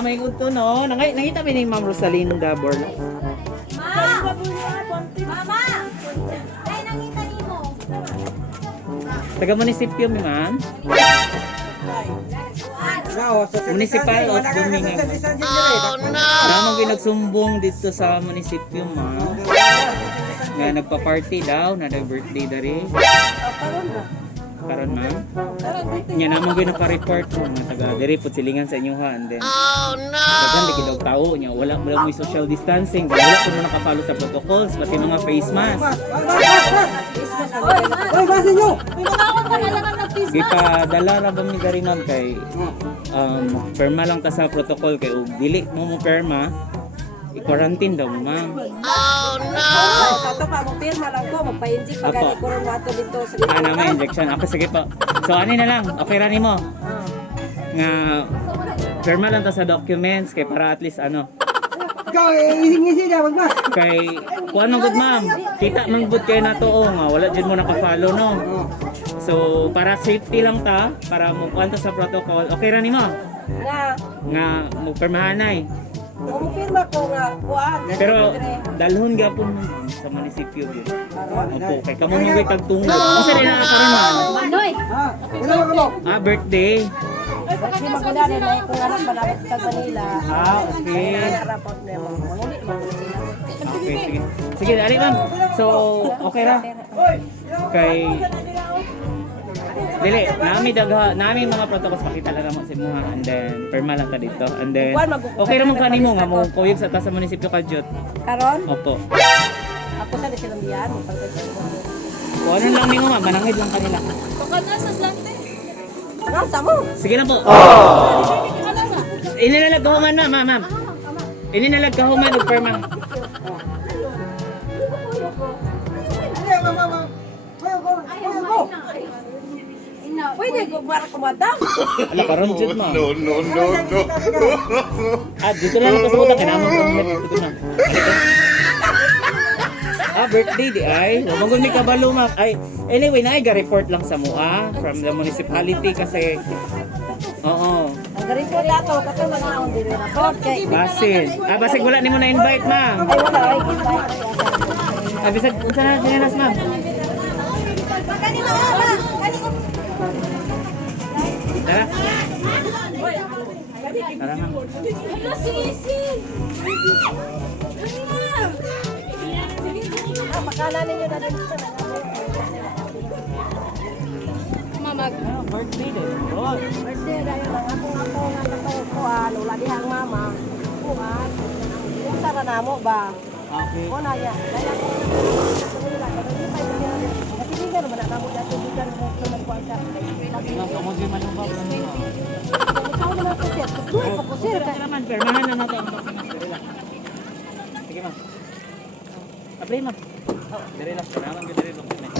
may gusto no. Nangita ba ni Ma'am Rosalinda Borla? Mama! Ay, nakita niyo. Taga munisipyo mi ma'am. Municipal of Domingo. Namang ginagsumbong dito sa munisipyo ma'am. Nga nagpa-party daw, na birthday dari. Karon ma'am. Nya namang ginapa-report ko nga taga diri pud silingan sa inyo ha and then. Oh no. Dagan di kidaw tawo nya wala mo social distancing, wala ko na naka-follow sa protocols pati mga face mask. Oy, basin nyo! Gipadala ra ba mi dari ma'am kay perma lang ta sa protocol kay ug dili mo perma i-quarantine daw ma'am. Oh no! Ato pa mo pirma lang ko, magpa-inject pa gani ko ron wato dito sa Na may injection. Ako sige po. So ani na lang, okay ra nimo. Nga perma lang ta sa documents kay para at least ano. Ikaw, ising-ising na, wag ba? Kay kuan man gud ma'am. Kita man gud kay nato nga wala jud mo naka-follow no. So para safety lang ta, para mo kuan ta sa protocol. Okay ra nimo. Nga mo permahanay. pirma ko nga kuan. Pero dalhon gapon mo sa munisipyo gyud. Opo, kay kamo mga tagtungod. Unsa rin nakakaroon man? Manoy. Ilan ka mo? Birthday. Kasi maganda rin ay kung anak ba dapat sa Manila. Okay. Raport na mo. Manguli mo sila. Okay, sige. Sige, ali ma'am. So, okay ra. Kay dili, nami mga protocols pakita lang mo sa imuha and then perma lang ta dito. And then okay ra man kanimo nga mo kuyog sa taas sa munisipyo Kadyot. Karon? Opo. Ako sa silang diyan, Kung ano lang nimo ma'am, manangid lang kanila. Pakana sa plante. Ano sa mo? Sige na po. Inilalagahuman na, ma'am. Inilalagahuman og perma. Pwede ko para kumadam. Ala karon jud ma'am. No. Dito lang ito sa utang kinamon ko dito na. Birthday di ay. Wa magud mi kabalo ma'am. Ay, anyway, na ga-report lang sa mua from the municipality kasi oo. Ang garito dato kato mga on diri report kay. Basig wala nimo na invite ma'am. Ay wala ay invite. Bisag unsa na dinas ma'am? Tara. Tara ma'am. Hello sisi. Pakala ninyo na din sa Mama, Birthday din. Bro. birthday dahil lang ako nga nakakuan, wala dihang mama. Kuan. Usa ra namo ba? Okay. Ko na ya. Dahil ako kasi nga naman namo dito bigan mo kuan sa Ma'am, kamo di man yung bawal nimo. Ikaw naman po sir. Tuloy po po sir. Tara man, permahan na natin ang documents. Dire lang. Sige ma'am. Apply ma'am. Dire lang. Permahan ko dire documents.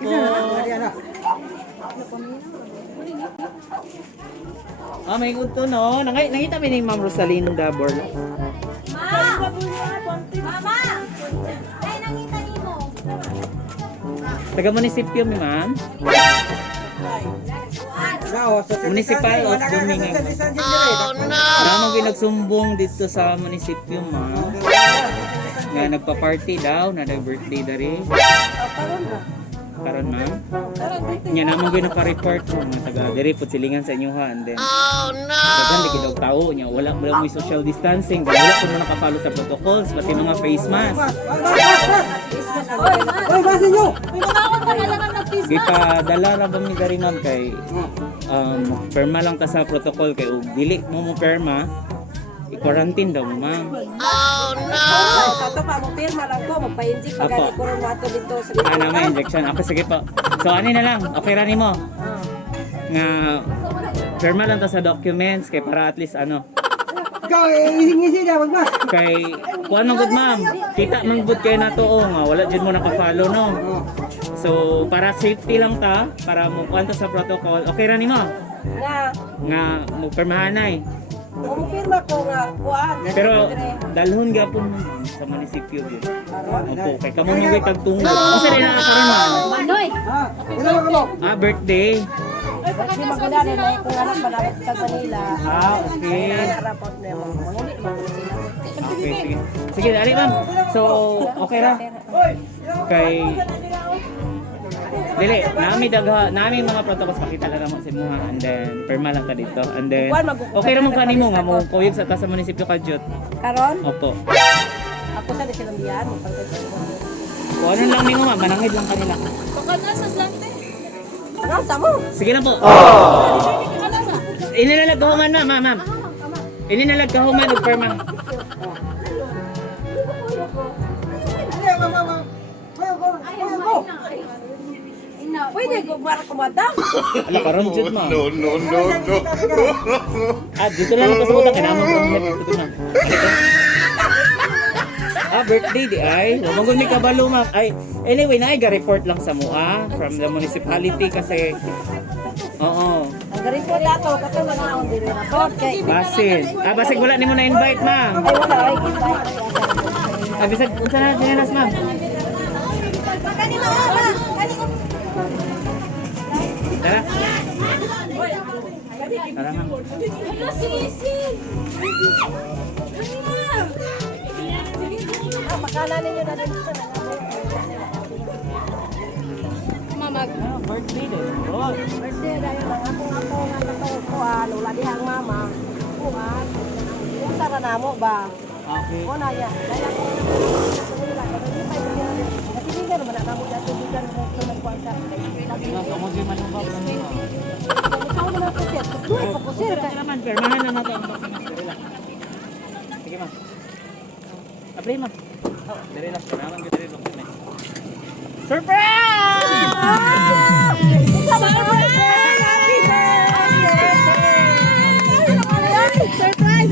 po. Ah, may gusto no. Nangita ba ni Ma'am Rosalinda Borla? Mama! Ay, nangita ni mo. Taga munisipyo mi ma'am. Municipal of Dominguez. Namang ginagsumbong dito sa munisipyo ma'am. Nga nagpa-party daw, na birthday dari. Karon ma'am. Nya namang ginapa-report ko mga taga diri pud silingan sa inyo ha and then. Oh no. Dagan di daw tao nya wala mo social distancing, wala ko na naka-follow sa protocols pati mga face mask. Oy, basin nyo! Di pa dala ra ba mi dari ma'am kay perma lang ta sa protocol kay ug dili mo perma i-quarantine daw mo ma'am. Ito pa, pirma lang ko, magpa-inject pag Apo. gani ko rin mato dito sa Ano may injection? Ako sige po. So ano na lang, okay ra nimo. Nga perma lang ta sa documents kay para at least ano Ikaw, ihingisi niya, wag mas. kay kuan man gud ma'am. Kita man gud kay nato nga wala jud mo naka-follow no. So para safety lang ta, para mo kuan ta sa protocol. Okay ra nimo. Nga mo permahanay. Umupirma ko nga, kuhaan. Pero dalhon gyapon mo sa munisipyo gyud. Opo, kay kamo mo gyud tagtungod. Unsa din nakakaroon man? Manoy! Ilan ka mo? Birthday. Kasi maganda rin na kung anak pa dapat sa Manila. Okay. Raport na yung manguli, manguli sila. Okay, sige. Sige, dali ma'am. So, okay ra. Kay dili, nami mga protocols pakita lang mo sa imuha and then perma lang ta dito. And then okay ra mo kanimo nga mo kuyog sa ta sa munisipyo Kadyot. Karon, Opo. ako sa silambian, magpagkakit ko. Kung ano lang nimo ma'am, manangid lang kanila. Ano, sa mo? Sige lang po. Inilalagkahuman na, ma'am. Inilalagkahuman og perma. Hindi, mama. Go. Pwede ko para kumadam. Ala karon jud ma'am. No. Dito lang ako sa utang kanamo ko dito ma'am. Birthday di ay. Wa man mi kabalo ma'am. Ay, anyway, na ga report lang sa mua from the municipality kasi oo. Ang garito yato, kasi wala akong dili report. Kay, Basig wala nimo na invite ma'am. ay wala, ay invite. Bisag unsa na dinas ma'am? Tara. Tara ma'am. Makanan ninyo na din. Birthday din. Bro. Birthday dahil lang ako nga nagkuhan, wala dihang mama. Kuhan. Yung sara na mo ba? Okay. O na ya. Dahil ako kasi hindi ka naman namo dito bigan mo kung nagkuhan sa Kamu di man ba? Ikaw naman po sir. Duhay pa po sir. Sige naman, permahan na natin ang documents. Dali lang. Sige ma'am. Apply ma'am. Dali lang, permahan ko dali documents. Surprise! Surprise!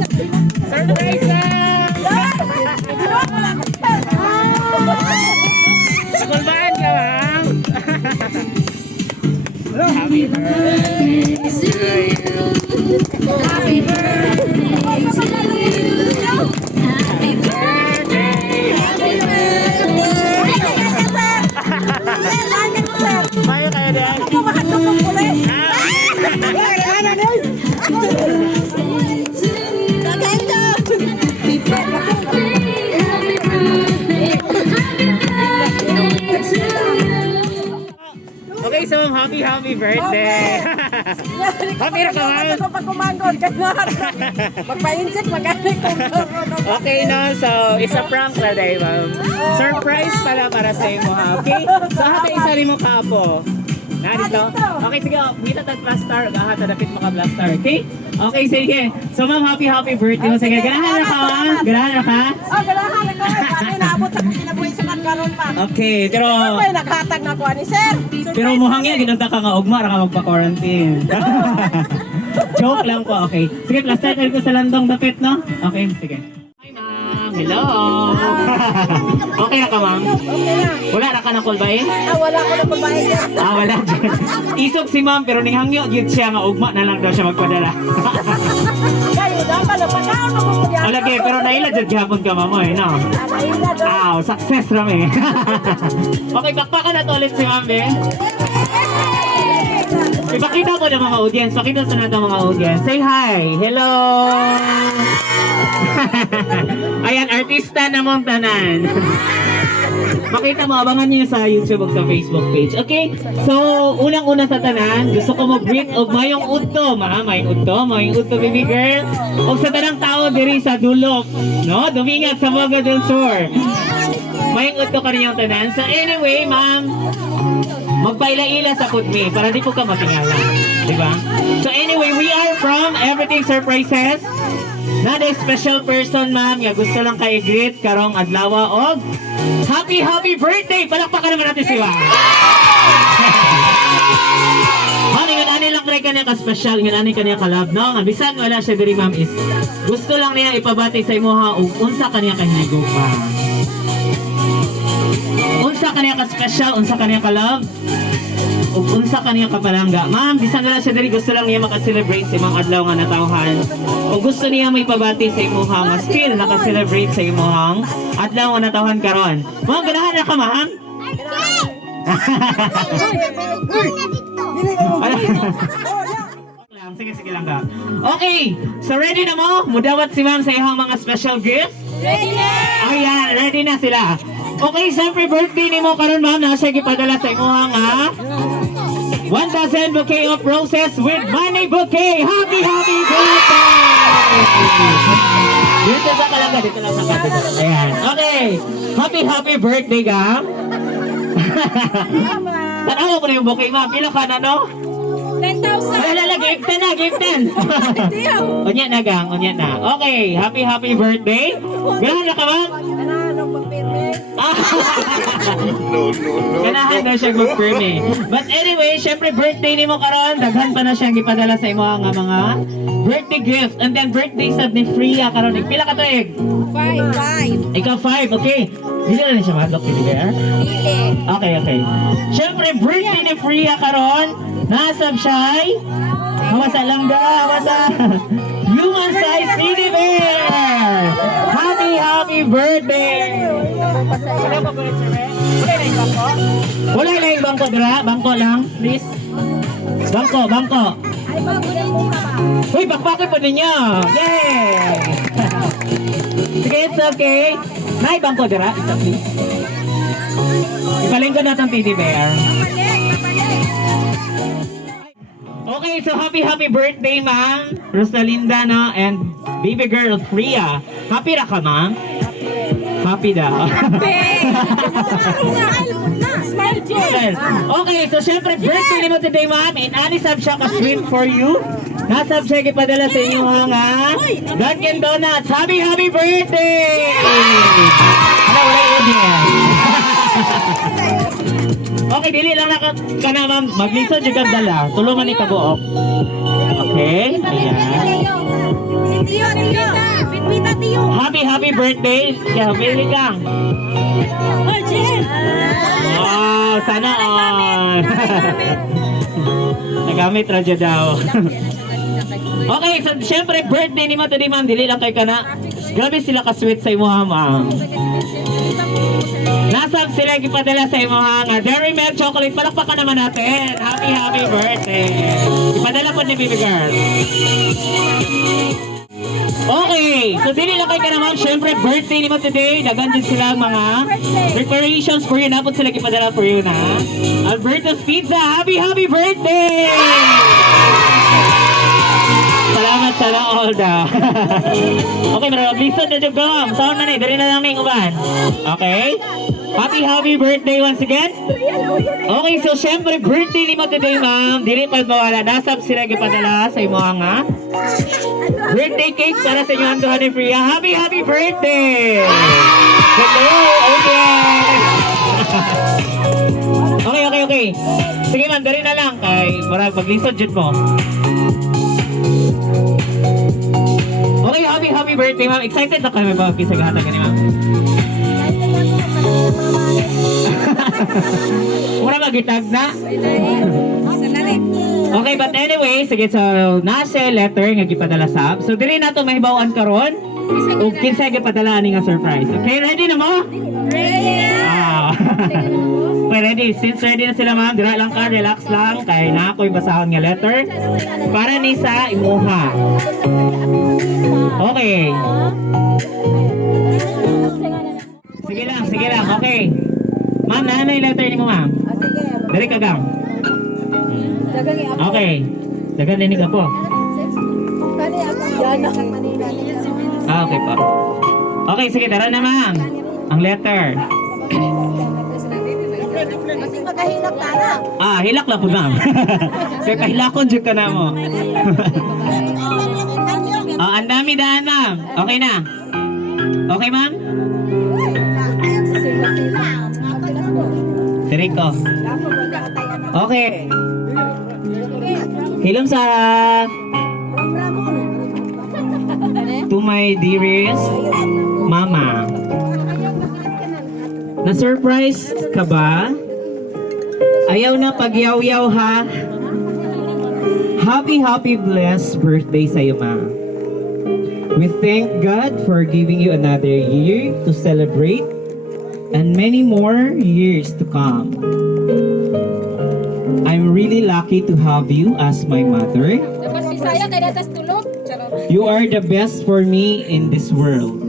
Surprise! Nakulbaan ka ma'am. Happy birthday to you. Happy birthday to you. Happy birthday. Happy birthday. Mayo kayo din. Okay, so happy birthday. Happy ra ka ma'am. Ako pag kumangkod ka na. Magpa-insect, mag-anik ko. Okay no, so isa prank na day ma'am. Surprise para sa imo ha. Okay? So hata isa rin mo kaapo. Na dito. Okay sige, kita tag blaster, hata dapit mo ka blaster. Okay? Okay sige. So ma'am, happy birthday mo sige. Ganahan na ka ma'am. Ganahan na ka. Oh, ganahan ako. Paano naabot sa kinabuhi sa karon pa? Okay, pero Ay, naghatag na ko ani sir. pero muhang yan ginunta ka nga ugma ra ka magpa-quarantine. Joke lang po, okay. Sige, plaster ko sa landong dapit, no? Okay, sige. Hi, ma'am. Hello. Okay na ka, ma'am? Okay na. Wala na ka na call ba eh? Wala ko na babae dyan. Wala dyan. Isog si ma'am, pero ninghangyo yun siya nga ugma na lang daw siya magpadala. Kayo dapat na pagkaon na mo yan. Alagay, pero naila dyan gihapon ka, ma'am, eh, no? Naila doon. Success rami. Okay, bakbakan na to ulit si ma'am, eh. Ipakita mo ng mga audience. Pakita sa natin mga audience. Say hi. Hello. Ayan, artista na mong tanan. Makita mo, abangan niyo sa YouTube o sa Facebook page. Okay? So, unang-una sa tanan, gusto ko mag-greet og mayong udto. Mayong udto, baby girl. O sa tanang tao diri sa Dulok. No? Dumingag sa mga del Sur. Mayong udto ka rin yung tanan. So, anyway, ma'am, magpaila-ila sa Pudmi para di po ka matingala. Diba? So anyway, we are from Everything Surprises. Not a special person, ma'am. Nga gusto lang kay greet karong adlaw og happy birthday! Palakpakan naman natin siya. Ma'am, yung ani lang rin kanya ka-special, yung ani kanya ka-love, no? Nga bisan wala siya diri, ma'am, is gusto lang niya ipabati sa imuha ug unsa kanya kahinigo pa. Unsa kaniya ka-special, unsa kaniya ka-love, ug unsa kaniya ka-palangga. Ma'am, bisan wala siya diri, gusto lang niya maka-celebrate sa imong adlaw nga natawhan. Kung gusto niya may pabati sa imuha nga still naka-celebrate sa imong adlaw nga natawhan karon. Ma'am, ganahan na ka, ma'am? Sige lang ka. Okay, so ready na mo? Mudawat si ma'am sa ihang mga special gift? Ready na! Ayan, ready na sila. Okay, siyempre birthday ni mo karon, ma'am, na siya gipadala sa imuha nga 1,000 bouquet of roses with money bouquet. Happy birthday! Dito sa kalangga, dito lang sa kapit. Ayan, okay. Happy birthday, gam. Tanaw ko na yung bouquet, ma'am. Pila ka na, no? 10,000! Wala, give 10 na, give 10. Unya na, gang, unya na. Okay, happy birthday. Ganahan na ka, ma'am? Anong pagpirme? Ganahan na siya mag-firme. But anyway, syempre birthday ni mo karon, daghan pa na siyang ipadala sa imo nga mga birthday gift. And then birthday sad ni Freya karon. Pila ka tuig? 5. Ikaw 5, okay. Dili na siya madlock, di ba? Dili. Okay. Syempre birthday ni Freya karon. Nasab siya ay hawasa lang da, hawasa. Human size teddy bear. Happy birthday. Wala pa ulit sir, eh? Wala na yung bangko, dra? Bangko lang, please. Bangko. Ay, bago na po ka ba? Uy, bakbakin po ninyo. Yay! Sige, it's okay. Nay, bangko, dra? Ito, please. Ipalingkod natin teddy bear. Okay, so happy birthday, ma'am. Rosalinda, no? And baby girl, Freya. Happy ra ka, ma'am? Happy daw. Smile, Jess! Okay, so syempre birthday ni mo today, ma'am. And anisab siya ka-swim for you. Nasab siya ipadala sa inyo nga Dunkin Donuts. Happy birthday! Ano, wala yun yan. Okay, dili lang na ka na, ma'am. Maglisod yung dala. Tulungan ni kabuok. Okay, ayan. Happy birthday. Yeah, pili kang. Oh, sana all. Nagamit radyo daw. Okay, so syempre birthday ni mo today, ma'am. Dili lang kay kana. Grabe sila ka-sweet sa imo, ma'am. Nasab sila ipadala sa imo nga Dairy Milk Chocolate. Palakpakan naman natin. Happy birthday. Ipadala po ni baby girl. Okay, so dili lang kay ka naman. Syempre birthday ni mo today. Dagan din sila mga preparations for you. Napot sila ipadala for you na Alberto's Pizza. Happy birthday! Salamat sa all daw. Okay, marablisod na job gawam. Saan na ni? Dari na lang na yung uban. Okay? Happy birthday once again. Okay, so syempre birthday ni mo today, ma'am. Dili pa mawala. Nasab sila gipadala sa imo nga birthday cake para sa inyo anduhan ni Freya. Happy birthday! Hello! Okay. Sige, ma'am, dari na lang. Kay marag maglisod jud mo. Okay, happy birthday, ma'am. Excited na kayo mag-office sa gata ka ni ma'am. Mura magitag na. Okay, but anyway, sige, so nasa letter nga gipadala sab. So diri na to mahibaw-an karon. Ug kinsa gipadala ani nga surprise. Okay, ready na mo? Ready. Okay, ready. Since ready na sila ma'am, dira lang ka, relax lang kay na ako'y basahon nga letter para ni sa imuha. Okay. Sige lang, okay. Ma'am, nanay letter ni mo ma'am. Dali ka gang. Okay. Dagan din ka po. Okay po. Okay, sige, tara na ma'am. Ang letter. Magkahilak ka na. Hilak lang po ma'am. Kaya kahilakon dyan ka na mo. Ang dami daan ma'am. Okay na. Okay ma'am? Direko. Okay. Hilom sa to my dearest mama. Na-surprise ka ba? Ayaw na pagyaw-yaw ha? Happy blessed birthday sa'yo ma. We thank God for giving you another year to celebrate and many more years to come. I'm really lucky to have you as my mother. Dapat Bisaya kay datas tulog. You are the best for me in this world.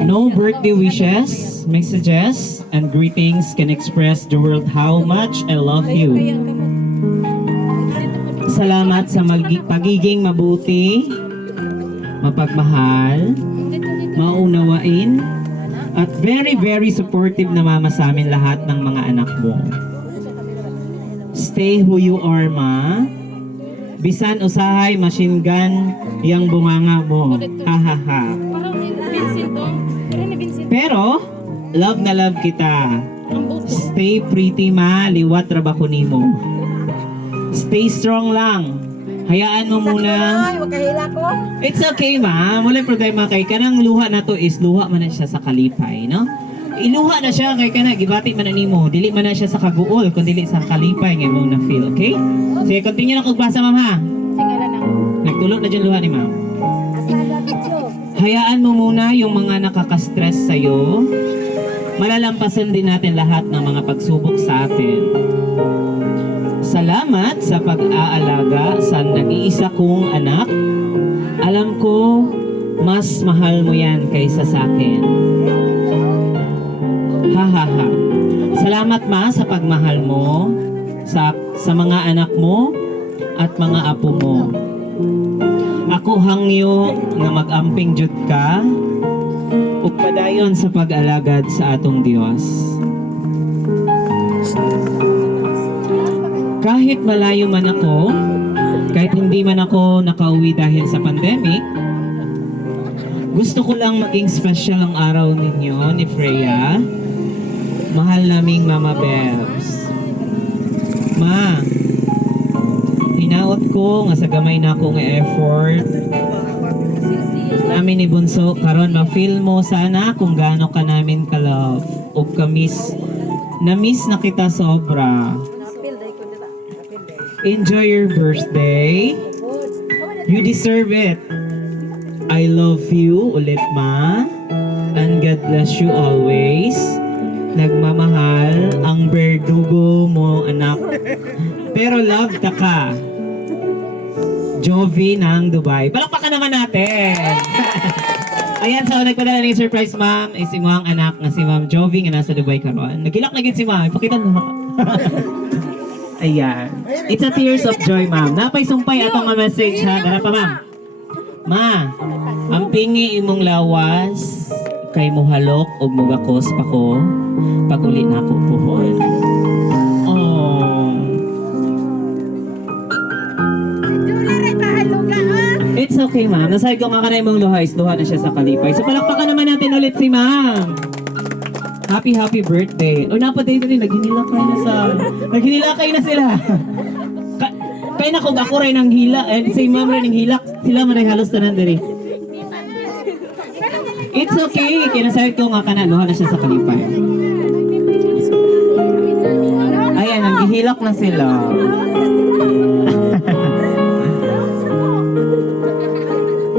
No birthday wishes, messages, and greetings can express the world how much I love you. Salamat sa pagiging mabuti, mapagmahal, maunawain, at very supportive na mama sa amin lahat ng mga anak mo. Stay who you are, ma. Bisan usahay machine gun yang bunganga mo. Ha ha ha. Pero, love na love kita. Stay pretty ma, liwat trabaho nimo. Stay strong lang. Hayaan mo muna. Ay, magkahilak ko. It's okay ma, wala problema kay kanang luha na to is luha man na siya sa kalipay, no? Iluha na siya kay kana gibati man na nimo, dili man na siya sa kaguol kun dili sa kalipay nga mo na feel, okay? Sige, continue na kog basa ma'am ha. Nagtulog na dyan luha ni ma'am. Hayaan mo muna yung mga nakaka-stress sa'yo. Malalampasan din natin lahat ng mga pagsubok sa atin. Salamat sa pag-aalaga sa nag-iisa kong anak. Alam ko, mas mahal mo yan kaysa sa akin. Ha ha ha. Salamat ma sa pagmahal mo sa mga anak mo at mga apo mo. Ako hangyo nga mag-amping jud ka ug padayon sa pag-alagad sa atong Dios. Kahit malayo man ako, kahit hindi man ako nakauwi dahil sa pandemic, gusto ko lang maging special ang araw ninyo ni Freya. Mahal naming Mama Bebs. Ma, hinaot ko nga sa gamay na akong effort namin ni Bunso karon ma-feel mo sana kung gaano ka namin ka-love o ka-miss. Na-miss na kita sobra. Enjoy your birthday. You deserve it. I love you ulit ma. And God bless you always. Nagmamahal ang berdugo mo anak. Pero love ta ka. Jovi ng Dubai. Palakpakan naman natin. Ayan, so nagpadala ng surprise ma'am is imong anak na si Ma'am Jovi nga nasa Dubai karon. Nagilak na gid si ma'am. Ipakita mo. Ayan. It's a tears of joy ma'am. Napay sumpay atong nga message ha. Dara pa ma'am. Ma, ang pingi imong lawas kay muhalok og mugakos pa ko pag uli na ako puhol. It's okay, ma'am. Nasahid ko nga ka na imong luha is luha na siya sa kalipay. So palakpakan naman natin ulit si ma'am. Happy birthday. O napatay na rin, naghinilakay na sila. Kaya na kung ako rin ang hila, si ma'am rin ang hilak, sila man rin halos tanan diri. It's okay, kinasayot ko nga kanaluhan na siya sa kalipay. Ayan, naghihilak na sila.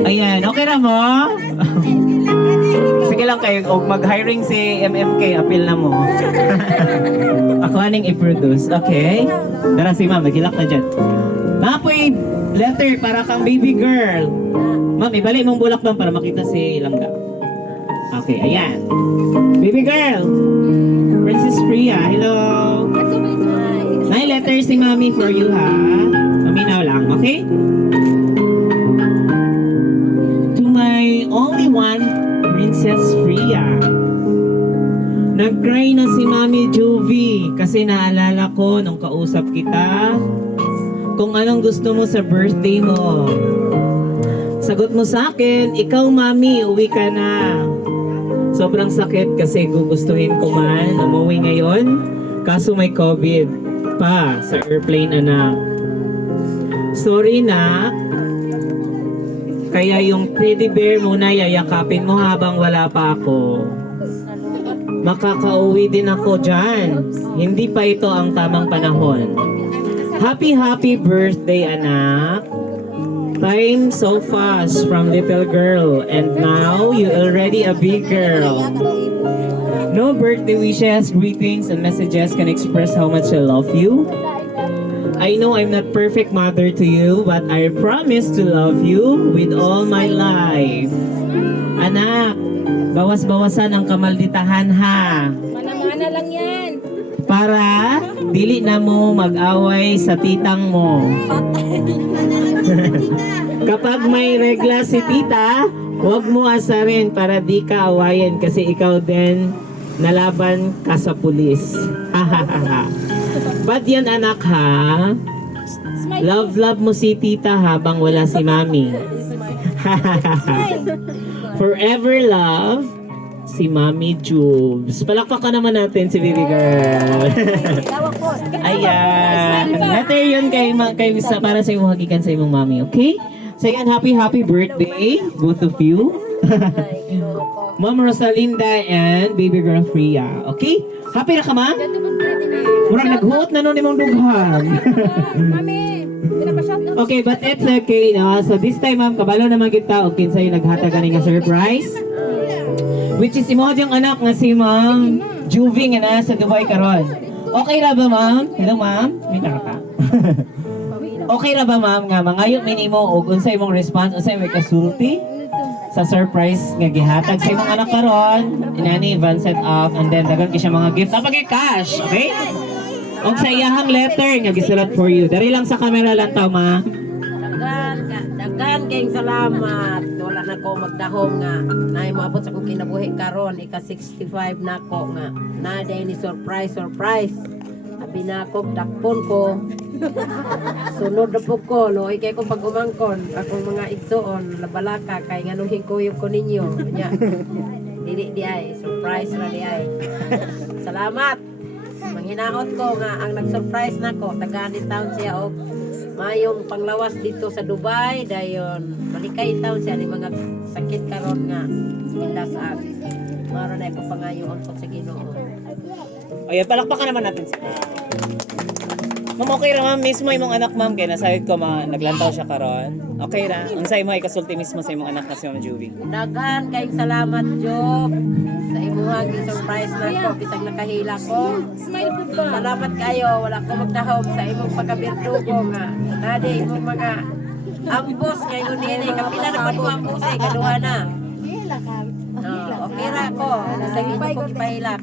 Ayan, okay na mo? Sige lang kayo, og mag-hiring si MMK, appeal na mo. Ako aning i-produce, okay? Dara si ma'am, naghilak na dyan. Napoy letter para kang baby girl. Ma'am, ibalik mong bulak doon para makita si Langga. Okay, ayan. Baby girl. Princess Priya, hello. May letter si mami for you, ha? Paminaw lang, okay? To my only one, Princess Priya. Nag-cry na si Mami Juvie kasi naalala ko nung kausap kita kung anong gusto mo sa birthday mo. Sagot mo sa akin, ikaw Mami, uwi ka na. Sobrang sakit kasi gugustuhin ko man umuwi ngayon, kaso may COVID pa sa airplane anak. Sorry na, kaya yung teddy bear muna yayakapin mo habang wala pa ako. Makakauwi din ako dyan. Hindi pa ito ang tamang panahon. Happy birthday anak. Time so fast from little girl and now you already a big girl. No birthday wishes, greetings and messages can express how much I love you. I know I'm not perfect mother to you, but I promise to love you with all my life. Anak, bawas-bawasan ang kamalditahan ha. Mana-mana lang yan. Para dili na mo mag-away sa titang mo. Kapag may regla si tita, huwag mo asarin para di ka awayan kasi ikaw din nalaban ka sa pulis. Ba't yan anak ha? Love mo si tita habang wala si mami. Forever love, si Mami Jubes. Palakpakan naman natin si baby girl. Ayan. Letter yun para sa imong hagikan sa imong mami, okay? So yan, happy birthday, both of you. Ma'am Rosalinda and baby girl Freya, okay? Happy na ka, ma'am? Murang naghuot na nun imong dughan. Mami, pinapashot na. Okay, but it's okay, no? So this time, ma'am, kabalo naman kita, o kinsay naghatag ani nga surprise. Which is imo yung anak nga si Ma'am Juvie nga na sa Dubai karon. Okay ra ba, ma'am? Hello, ma'am? May ka. Okay ra ba, ma'am, nga mangayo minimo og unsay imong response, unsay may kasulti sa surprise nga gihatag sa imong anak karon? Inani van set off and then dagan siya mga gift. Apag cash, okay? Og sa iyahang letter nga gisulat for you. Dari lang sa camera lang taw, ma. Daghan kayong salamat. Wala na ko magdahom nga. Naay moabot sa kong kinabuhi karon ika 65 na ko nga. Na day ni surprise. Abi na ko dakpon ko. Sunod na po ko, no? Ikay ko pag umangkon, akong mga igsoon, labalaka, kay nganuhin ko yung ko ninyo. Nya, dili di ay, surprise ra di ay. Salamat! Manghinaot ko nga, ang nag-surprise na ko, tagaan taon siya o mayong panglawas dito sa Dubai, dayon, malikay taon siya ni mga sakit karon nga, indasaan. Maro na ko pangayoon ko sa Ginoo. Ayan, palakpakan naman natin siya. Ma'am, okay ra, ma'am. Mismo imong anak, ma'am. Kaya nasayod ko, naglantaw siya karon. Okay ra. Ang sa'yo mo, ikasulti mismo sa imong anak na si Ma'am Juvie. Daghan kayong salamat, Job. Sa imuhang surprise na ko, bisag nakahila ko. Smile po ba? Salamat kayo, wala ko magdahom sa imong pagkabirtugo nga. Nadi imong mga ambos ngayon nini, kapila na pa ang pusay, kaduha na. Okay ra ko, sa imo ko ipahilak.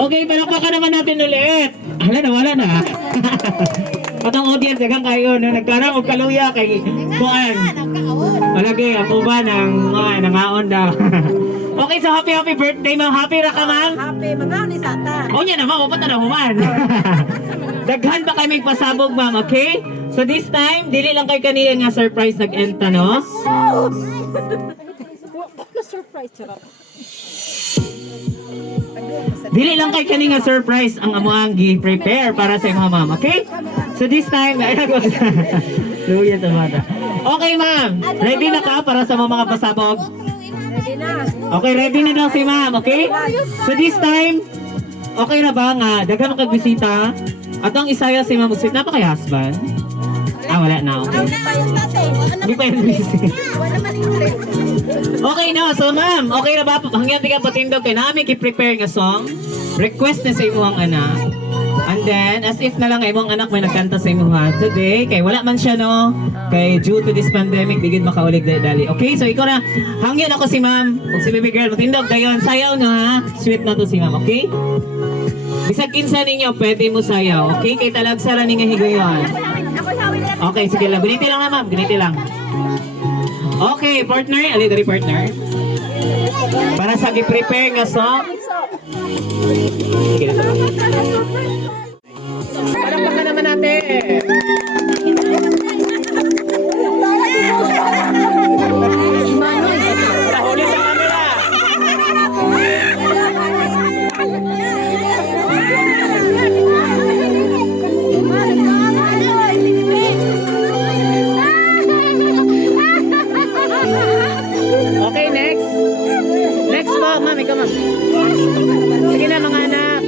Okay, palakpakan naman natin ulit. Wala na. Patang audience, yagang kayo, no? Nagkarang og kaluya kay Kuan. Malagi, ako ba nangaon daw. Okay, so happy birthday, ma'am. Happy ra ka, ma'am? Happy, mga ni sata. O niya naman, upat na human. Daghan pa kayo may pasabog, ma'am, okay? So this time, dili lang kayo kanina nga surprise nag-enta, no? Na surprise, charot. Dili lang kay kani nga surprise ang amuang gi-prepare para sa imong ma'am, okay? So this time, Luya sa bata. Okay, ma'am. Ready na ka para sa mga pasabog? Ready na. Okay, ready na daw si ma'am, okay? So this time, okay na ba nga daghan kag bisita? At ang isaya si ma'am Usit, napaka husband. Wala na, okay. Hindi pa yung busy. Okay na, so ma'am, okay na ba? Hanggang di ka patindog kay namin ki-prepare nga song. Request na sa imong anak. And then, as if na lang imong anak may nagkanta sa imong today, kay wala man siya no, kay due to this pandemic, digid makaulig dali. Okay, so ikaw na, hangyan ako si ma'am, kung si baby girl, matindog dayon, sayaw na ha, sweet na to si ma'am, okay? Bisag kinsa ninyo, pwede mo sayaw, okay? Kay talagsara ni nga higayon. Okay, sige lang, ganiti lang na ma'am, ganiti lang. Okay, partner, ali dari partner. Para sa gi-prepare nga song. Sige na. Palakpakan naman natin. Nahuli sa camera. Okay, next. Next po, ma'am, ikaw ma'am. Sige na mga anak.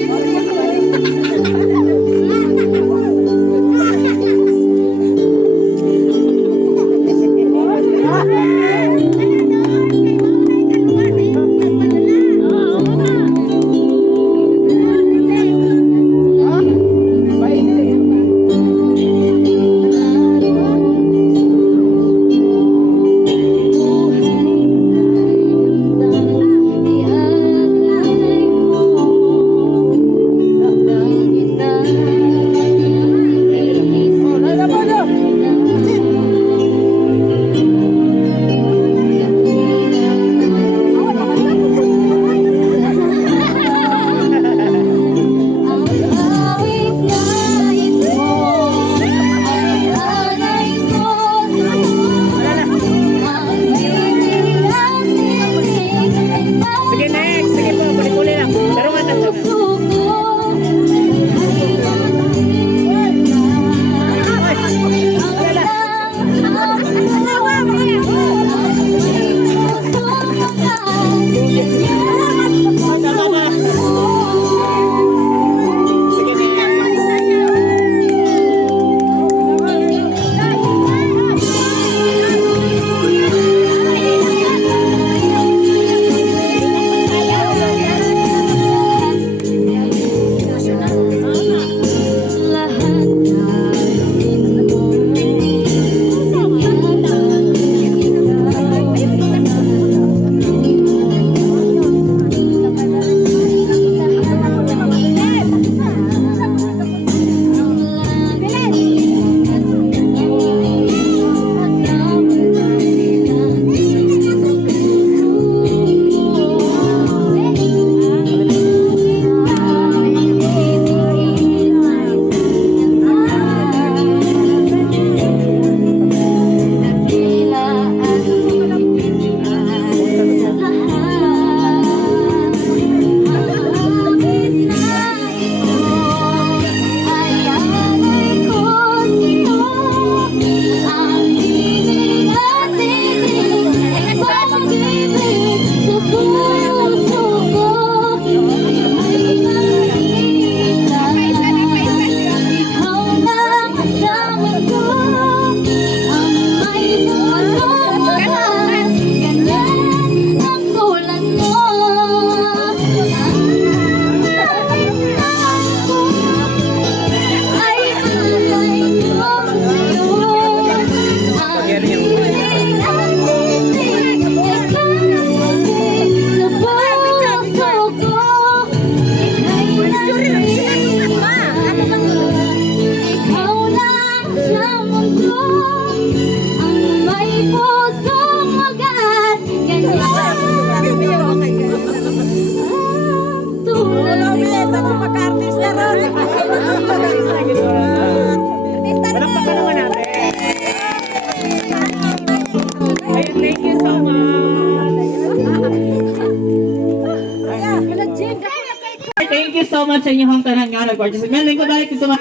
you so much sa inyong tanan nga nag-participate. Mel, ko balik dito ma'am.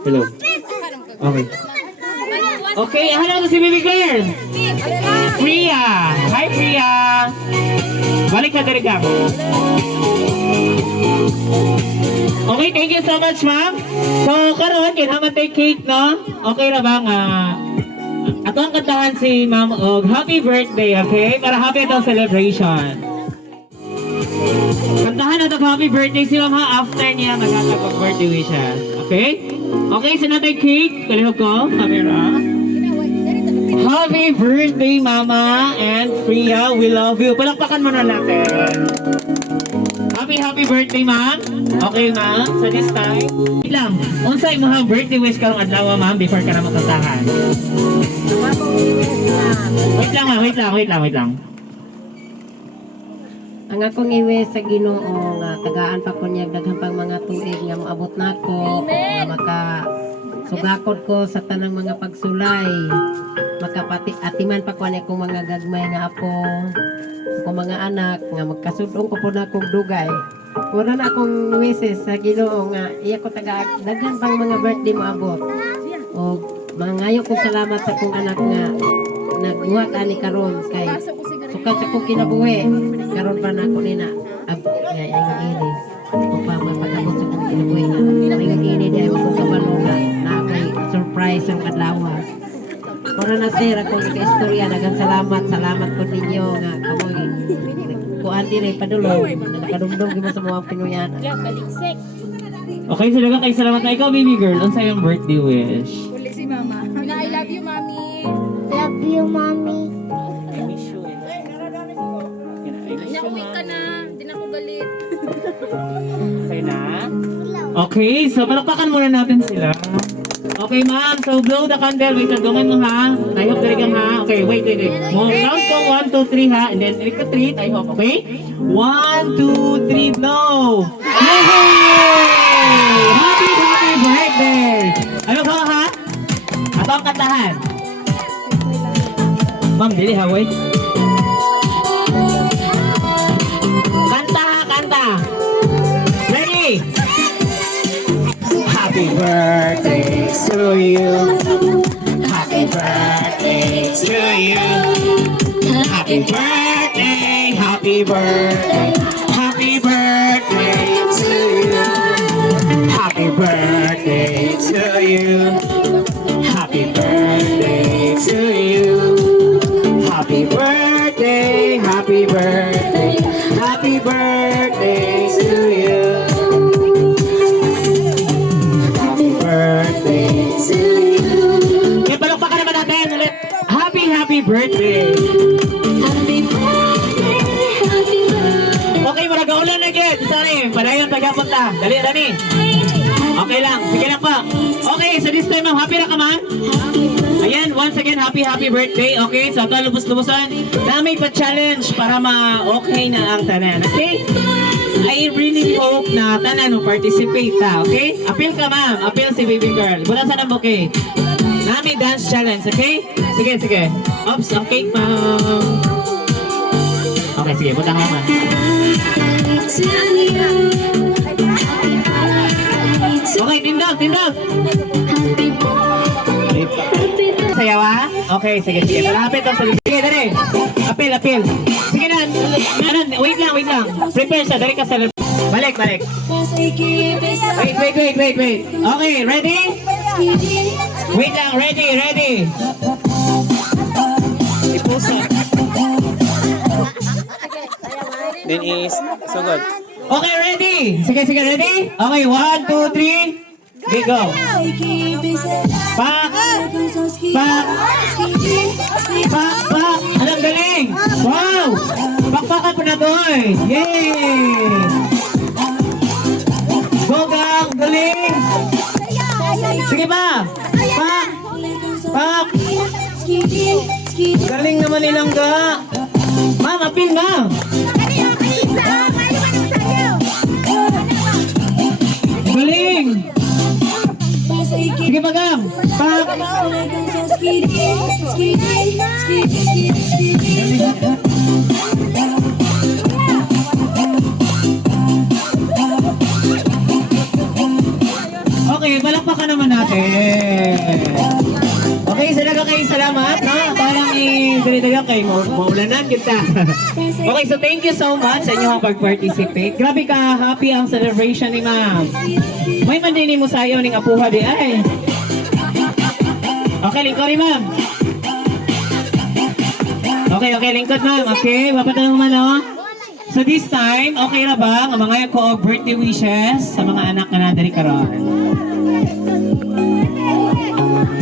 Hello. Okay. Okay, hello to si baby girl. Priya. Hi Priya. Balik ka diri ka. Okay, thank you so much ma'am. So karon kinahanglan tay cake no. Okay ra ba nga ato ang kantahan si Ma'am Og happy birthday, okay? Para happy itong celebration. Kantahan natin happy birthday si Ma'am ha after niya maghatag birthday wishes. Okay? Okay, so natin cake. Kalihog ko, camera. Happy birthday Mama and Priya, we love you. Palakpakan mo na natin. Happy birthday ma'am. Okay ma'am, so this time. Wait lang, unsay mo ha birthday wish karong adlaw ma'am before ka na magkantahan. Wait lang ma'am, wait lang. Ang akong iwi sa Ginoo nga tagaan pa ko niya daghang pang mga tuig nga moabot nako nga maka sugakod ko sa tanang mga pagsulay makapati atiman pa ko ani akong mga gagmay nga apo akong mga anak nga magkasudong ko po na akong dugay puro na akong wishes sa Ginoo nga iya ko taga daghang pang mga birthday moabot o mangayo kong salamat sa akong anak nga nagbuhat ani karon kay sukat sa akong kinabuhi karon pa na ako nina nga ingon ini upama pagabot sa akong kinabuhi nga ingon ini dahil ko sa balunga na kay surprise ang kadlawa para na sir akong istorya daghang salamat ko ninyo nga kamoy kuan dire padulong nakadumdum gyud sa mga Pinoyana. Okay, so daghang kay salamat na ikaw baby girl. Unsa yung birthday wish? Uli si Mama. I love you, Mami. Love you, Mommy. I miss you. Nauwi ka na. Hindi na ako galit. Okay na? Okay, so palakpakan muna natin sila. Okay ma'am, so blow the candle. Wait, tagungan mo ha. I hope dali kang ha. Okay, wait. Mo count ko 1, 2, 3 ha. And then trick or treat, I hope, okay? 1, 2, 3, blow! Yay! Happy birthday! Ano ka ha? Ato ang kantahan. Ma'am, dili ha, wait. Kanta! Ready? Happy birthday to you. Happy birthday to you. Happy birthday, happy birthday. Happy birthday to you. Happy birthday to you. Happy birthday to you. Happy birthday, happy birthday. Happy birthday to you. Birthday to you. Okay, palakpakan naman natin ulit. Happy birthday. Happy birthday, happy birthday. Okay, maragaulan na agad. Sorry, padayon paghapon ta. Dali. Okay lang, sige lang pa. Okay, so this time, ma'am, happy na ka man? Ayan, once again, happy birthday. Okay, so ito lubos-lubosan. Na may pa-challenge para ma-okay na ang tanan. Okay? I really hope na tanan mo participate ta, okay? Appeal ka ma'am, appeal si baby girl. Bulasan ang okay. Nami dance challenge, okay? Sige. Oops, ang cake ma'am. Okay, sige, punta ka ma'am. Okay, tindog. Sayawa? Okay, sige. Malapit ang salita. Sige, dali. Appeal. Sige na. Wait lang. Prepare siya. Dali ka sa Balik. Wait. Okay, ready? Wait lang. Ready. Ipuso. Then is sugod. Okay, ready? Sige, ready? Okay, 1, 2, 3. Okay, go. Pak. Anong galing? Wow! Pakpakan po na doon. Yay! Gogang, galing! Sige pa! Pak! Galing naman nilang ga. Ma'am, appeal na! Galing! Sige pa, Gam! Pak! Okay, palakpakan naman natin. Okay, salamat, no? Parang i-ganito kay maulanan kita. Okay, so thank you so much sa inyong pag-participate. Grabe ka, happy ang celebration ni ma'am. May mandini mo sayo ning apuha di ay. Okay, lingkod ni ma'am. Okay, lingkod ma'am. Okay, mapatanong man, no? So this time, okay na ba ang mga ko birthday wishes sa mga anak na nandari karon?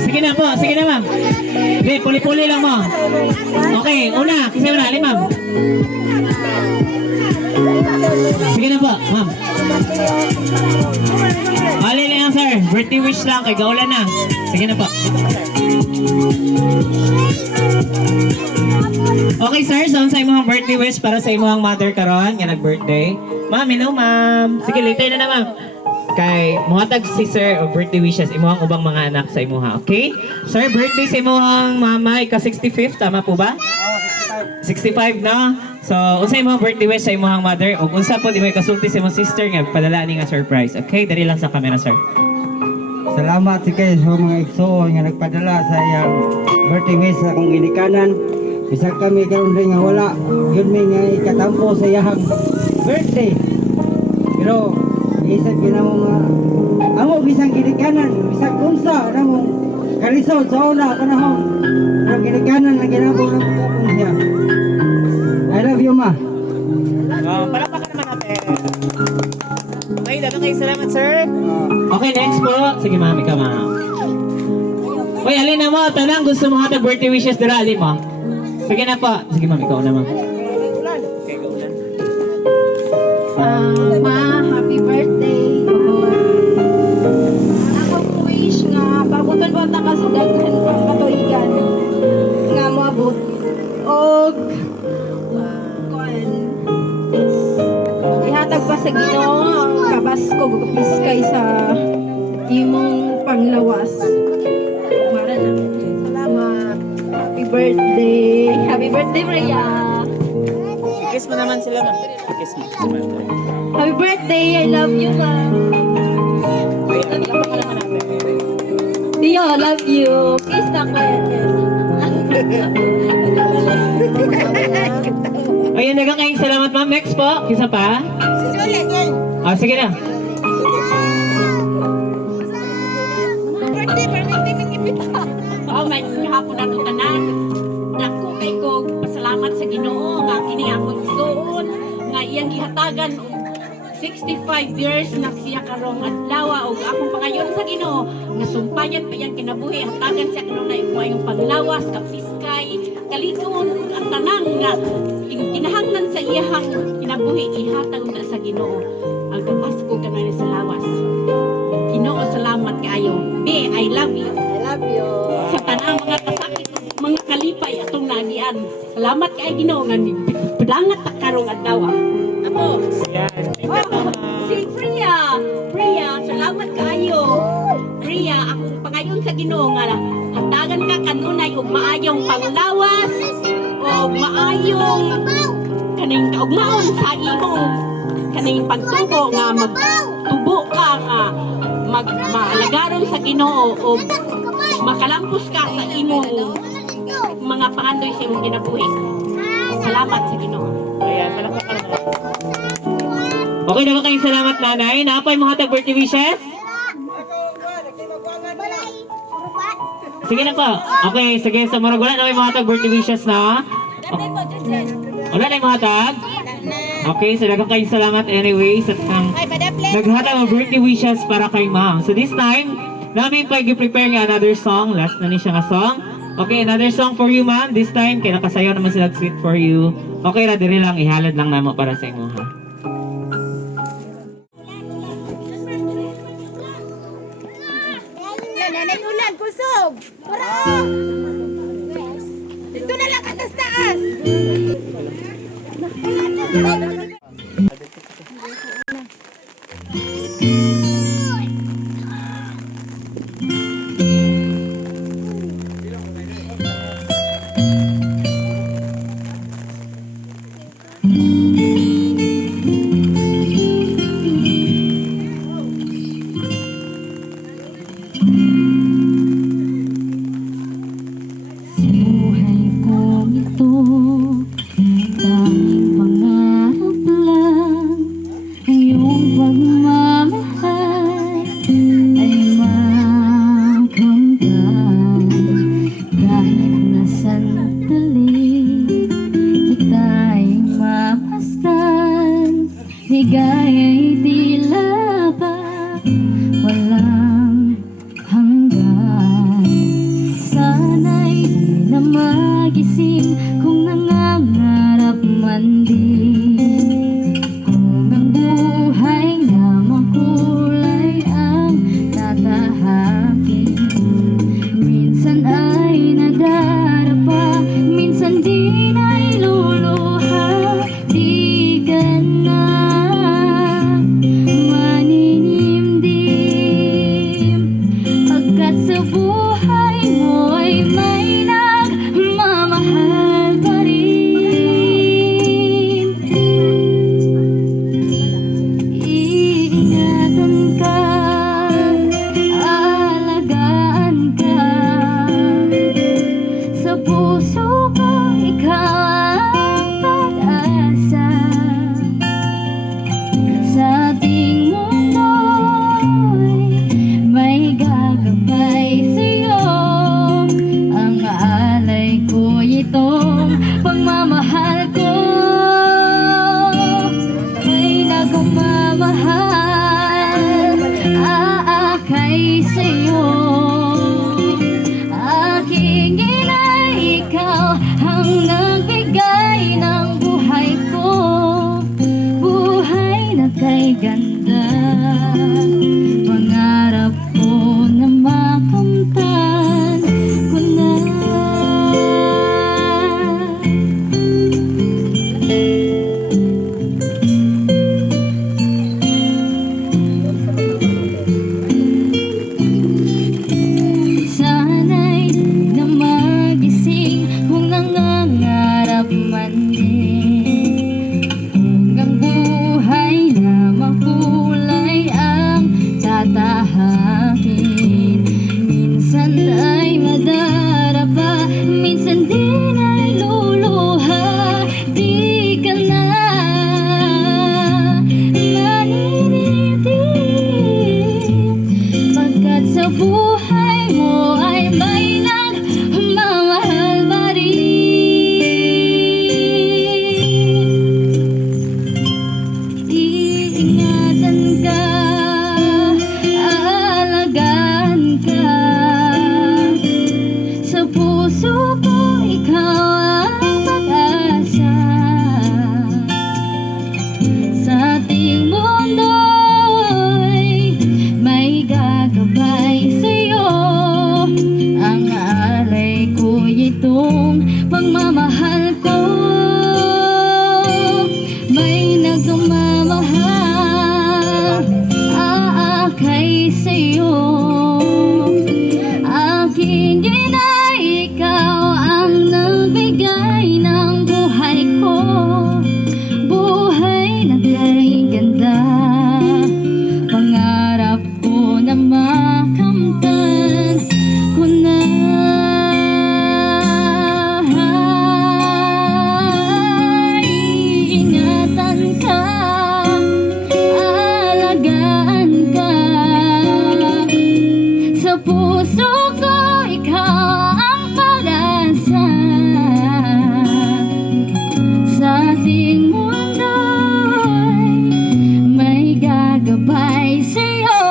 Sige na po, sige na ma'am. Hindi, puli-puli lang mo. Okay, una, kasi una, ma'am. Sige na po, ma'am. Alin lang sir, birthday wish lang, kay gaulan na. Sige na po. Okay sir, so sa imong birthday wish para sa imong mother karon nga nag-birthday. Ma'am, hello ma'am. Sige, later na ma'am. Kay muhatag si sir o birthday wishes imong ubang mga anak sa imuha, okay? Sir, birthday sa imong mama ika 65th, tama po ba? 65 na. So, unsa imong birthday wish sa imong mother ug unsa po di may kasulti sa imong sister nga padala ni nga surprise. Okay, dali lang sa camera sir. Salamat si kayo sa mga igsoon nga nagpadala sa iyang birthday wish sa akong ginikanan. Bisag kami karon rin nga wala, yun may nga ikatampo sa iyang birthday. Pero isip ginamo nga amo bisang ginikanan, bisag unsa namo kalisod sa una panahon. Pero ginikanan na ginabo ng kapon siya. I love you ma. Palakpakan naman natin. Okay, dagang kayo salamat sir. Okay, next po. Sige ma'am, ikaw ma'am. Uy, alin na mo, tanang gusto mo hatag birthday wishes dira, alin mo? Sige na po. Sige ma'am, ikaw na ma'am. Okay, go ulan. Ma, happy birthday. Ako po wish nga, pabuton po ta ka sa daghan pang katuigan. Nga mo abot. Og, kuan, ihatag pa sa Ginoo ang kabasko gupiskay sa imong panglawas. Mara na. Salamat. Happy birthday. Happy birthday, Rhea. Kiss mo naman sila ma'am. Kiss mo. Happy birthday. I love you, ma. Tio, love you. Kiss na ko yan. Ayan, dagang kayong salamat ma'am. Next po. Kisa pa? Ah, sige na. Oh, may hapon na ito tanan. Naku kay ko, pasalamat sa Ginoo nga kini akong suon nga iyang gihatagan og 65 years na siya karong adlaw og akong pangayon sa Ginoo nga sumpayan pa iyang kinabuhi hatagan siya kanang naayong panglawas kapiskay kalikon ang tanang nga kinahanglan sa iyang kinabuhi ihatag na sa Ginoo ang kapasko kanang sa lawas. Ginoo, salamat kaayo. Be, I love you. Sa tanang mga kasakit, mga kalipay atong nagian. Salamat kay Ginoo nga ni padangat ta karong adlaw. Apo. Yan. Si Priya, salamat kaayo. Priya, akong pangayon sa Ginoo nga hatagan ka kanunay og maayong panglawas o maayong kaning kaugmaon sa imong kaning pagtubo nga magtubo ka nga maalagaron sa Ginoo o makalampos ka sa imong mga pangandoy sa imong kinabuhi. Salamat sa Ginoo. Ayan, palakpakan naman. Okay, dagang kayong salamat nanay. Napay mo hatag birthday wishes? Sige na po. Okay, sige. So, murag wala na may mga hatag birthday wishes na. Wala na yung mga hatag? Okay, so dagang kayong salamat anyway sa naghatag ng birthday wishes para kay ma'am. So this time, namin pa i-prepare nga another song. Last na ni siya nga song. Okay, another song for you ma'am. This time, kaya nakasayaw naman sila sweet for you. Okay, ra diri lang, ihalad lang namo para sa inyo ha. Nanay ulan, kusog. Para. Dito na lang katas taas. bigay ay tila ba walang hanggan. Sana'y di na magising kung nangangarap man din. Kung ang buhay na makulay ang tatahakin, minsan ay nadarapa, minsan di na iluluha. Di ka na maninimdim, pagkat sa buhay mo ay may nagmamahal pa rin. Iingatan ka, alagaan ka, sa puso ko ikaw ang pag-asa. Sa ating mundo'y may gagabay sa'yo, ang alay ko itong pagmamahal ko. May nagmamahal, aakay sa'yo. Aking inay, ikaw ang nagbigay ng buhay ko, buhay na kay ganda. Pangarap ko na makamtan ko na. Sana'y di na magising kung nangangarap man din. Kung ang buhay na makulay ang tatahakin, minsan ay madarapa, minsan di na iluluha. Di ka na maninimdim, pagkat sa buhay mo ay may nagmamahal pa rin. Iingatan ka, aalagaan ka, sa puso ko ikaw ang pag-asa. Sa ating mundo'y may gagabay sa'yo, ang alay ko itong pagmamahal ko. May nagmamahal, aakay sa'yo. Aking inay, ikaw ang nagbigay ng buhay ko, buhay na kay ganda. Pangarap ko na makamtan ko na. Iingatan ka, alagaan ka, sa puso ko ikaw ang pag-asa. Sa ating mundo'y may gagabay sa'yo,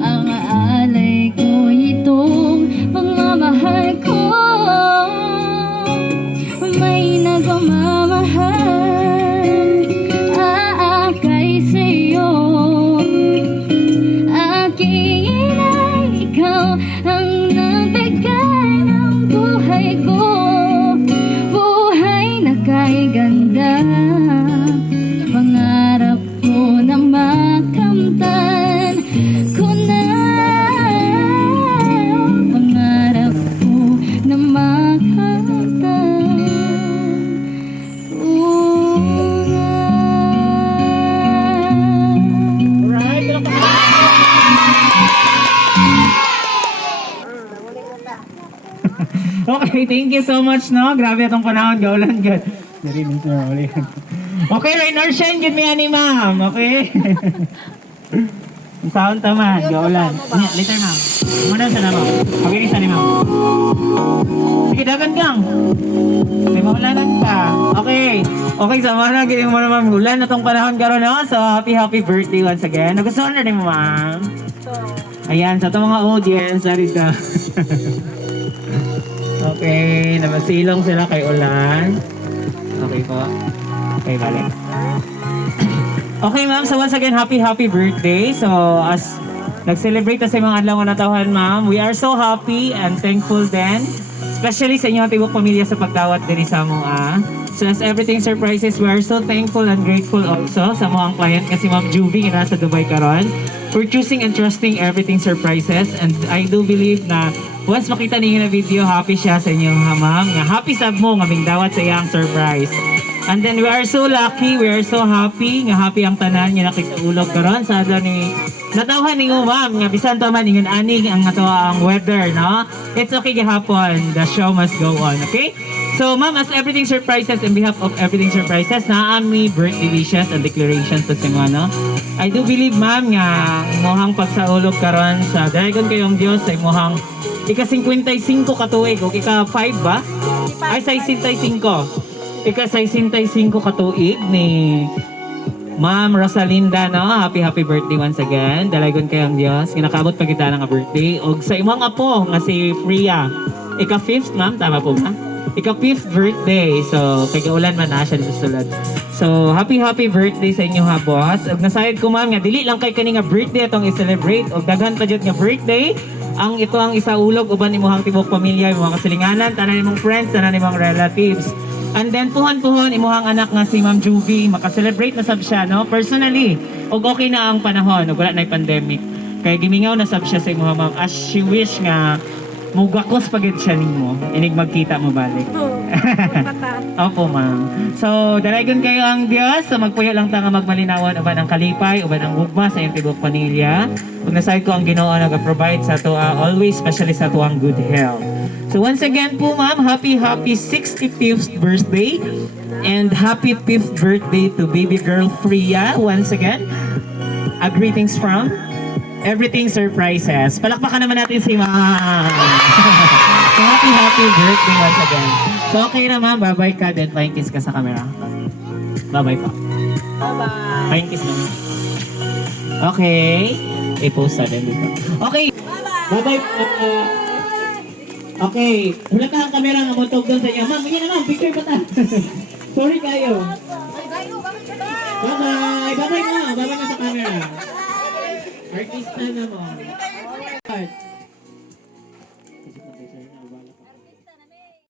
ang alay ko itong pagmamahal ko. May nagmamahal, aakay sa'yo. Aking inay, ikaw ang nagbigay ng buhay ko, buhay na kay ganda. Pangarap ko na makamtan ko na. Pangarap ko na makamtan ko na. Okay, thank you so much, no? Grabe itong panahon, gaulan, God. Narinig ko na ulit. Okay, Raynor Shen, yun may ani, ma'am. Okay? Sound tama, gaulan. Later, ma'am. Muna sa na, ma'am. Okay, isa ni ma'am. Sige, dagan gang. May mahulanan ka. Okay. Okay, sama na. Gawin mo naman hulan na tong panahon karon no? So, happy birthday once again. Nagustuhan na rin mo, ma'am. Ayan, sa itong mga audience, narito. Okay, namasilong sila kay Ulan. Okay po. Okay, balik. Okay, ma'am. So, once again, happy birthday. So, as nag-celebrate na sa mga adlaw na tawhan, ma'am, we are so happy and thankful then. Especially sa inyong tibok pamilya sa pagdawat din sa mga. So, as everything surprises, we are so thankful and grateful also sa mga client kasi Ma'am Juvie na sa Dubai karon for choosing and trusting everything surprises. And I do believe na once makita niyo na video, happy siya sa inyo, ha, ma'am. Nga happy sab mo nga ming dawat sa iyang surprise. And then we are so lucky, we are so happy, nga happy ang tanan nga nakitulog karon sa adlaw ni natawhan ninyo, ma'am, nga bisan to man ingon ani ang ato ang weather, no? It's okay gihapon, the show must go on, okay? So, ma'am, as everything surprises, in behalf of everything surprises, naami birthday wishes and declarations to sa mga, no? I do believe, ma'am, nga imuhang pagsaulog karon sa Dragon kayong Diyos sa imuhang ika-55 katuig o ika-5 ba? Ay, 65. Ika-65 katuig ni Ma'am Rosalinda, no? Happy birthday once again. Dalagon kayong Diyos. Kinakabot pa kita ng birthday. O sa imong apo nga si Freya. Ika-5th, ma'am. Tama po ba? Ika-5th birthday. So, kay Gaulan man na siya susulod. So, happy birthday sa inyo ha, boss. Ug nasayad ko, ma'am, nga dili lang kay kani nga birthday atong i-celebrate. Og daghan pa jud nga birthday. Ang ito ang isaulog uban imong tibok pamilya, imong kasilinganan, tanan imong friends, tanan imong relatives. And then puhon imuhang anak nga si Ma'am Juvie maka-celebrate na sab siya, no? Personally, og okay na ang panahon, ug wala na pandemic. Kay gimingaw na sab siya sa imuha, ma'am, as she wish nga mugakos pagid siya nimo. Inig magkita mo balik. Opo, ma'am. So, dalagon kayo ang Dios. So, magpuyo lang ta nga magmalinawan uban ang kalipay, uban ang ugma sa iyong tibok pamilya. Ug nasayod ko ang Ginoo nag-provide sa to always, especially sa to ang good health. So once again po, ma'am, happy 65th birthday and happy 5th birthday to baby girl Freya. Once again, greetings from Everything Surprises. Palakpakan naman natin si ma'am. So happy birthday once again. So okay na, ma'am, bye-bye ka, then flying kiss ka sa camera. Bye-bye pa. Bye-bye. Flying kiss naman. Okay. I-post sa din dito. Okay. Bye-bye. Okay, wala ka ang camera nga motog doon sa inyo. Ma'am, yan na ma'am, picture pa ta. Sorry kayo. Bye-bye. Bye-bye na. Bye-bye na sa camera. Artista na mo.